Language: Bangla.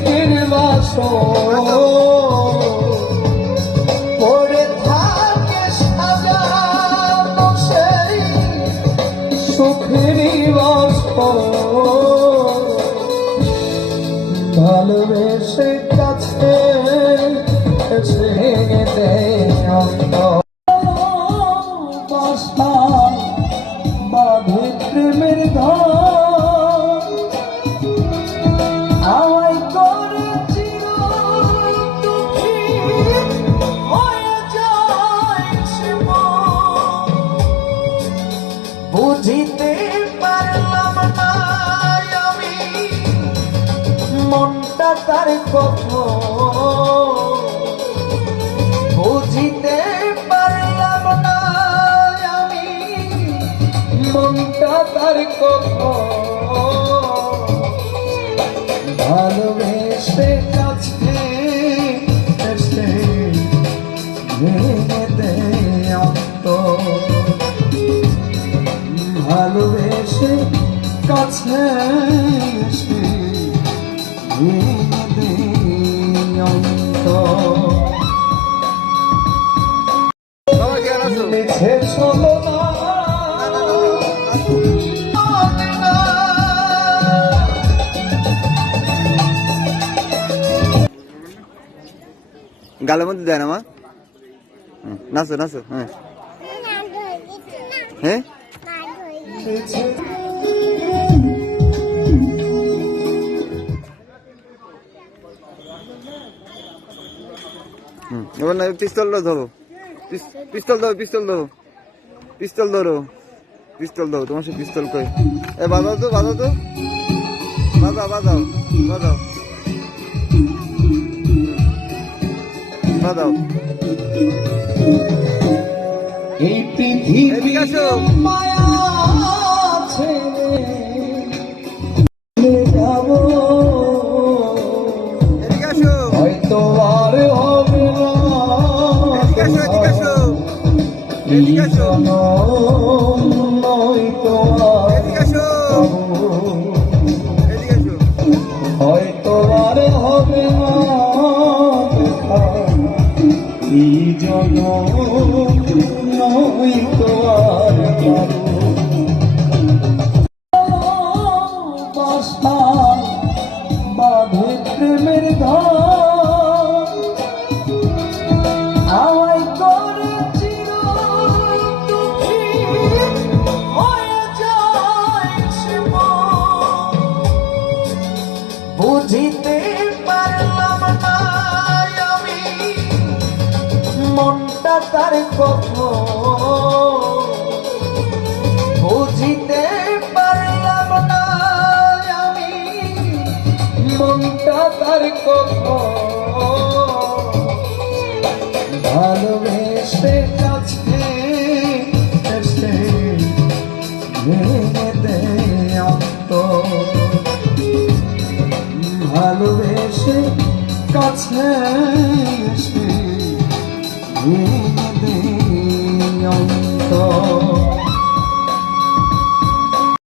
স্মৃতির বাসর পড়ে থাকে সাজানো সেই সুখেরই বাসর ভালোবেসে কাছে এসে দেয় অন্তর বাঁধে প্রেমের ঘর আমায় করেছিল দুঃখী হয়ে যায় সে মন। বুঝিতে পারলাম না আমি মনটা তার কথা বুঝিতে পারলাম না আমি মনটা তার কথা ভালোবেসে কাছে এসে ভেঙে দেয় অন্তর ভালোবেসে কাছে এসে ভেঙে দেয় অন্তর লিখে চলো না গালের মধ্যে দেয় না মা নাচো নাচো হ্যাঁ হ্যাঁ এবার না পিস্তলটা ধরো পিস্তল ধরো পিস্তল ধরো পিস্তল ধরো পিস্তল ধরো তোমার সে পিস্তল কই এ বাজাও তো বাজাও তো বাজাও বাজাও বাজাও বাজাও এই পৃথিবী মায়া ছেড়ে যাব হয়তো আর হবে না নয়তো হয়তো আর হবে না এই জনম নয়তো আর বাঁধে প্রেমের ঘর আমায় করেছিল দুঃখী হয়ে যায় সে মন। বুঝিতে পারলাম না আমি মনটা তার কথা বুঝিতে পারলাম না আমি মনটা তার কথা ভালোবেসে কাছে এসে ভেঙে দেয় অন্তর ভালোবেসে কাছে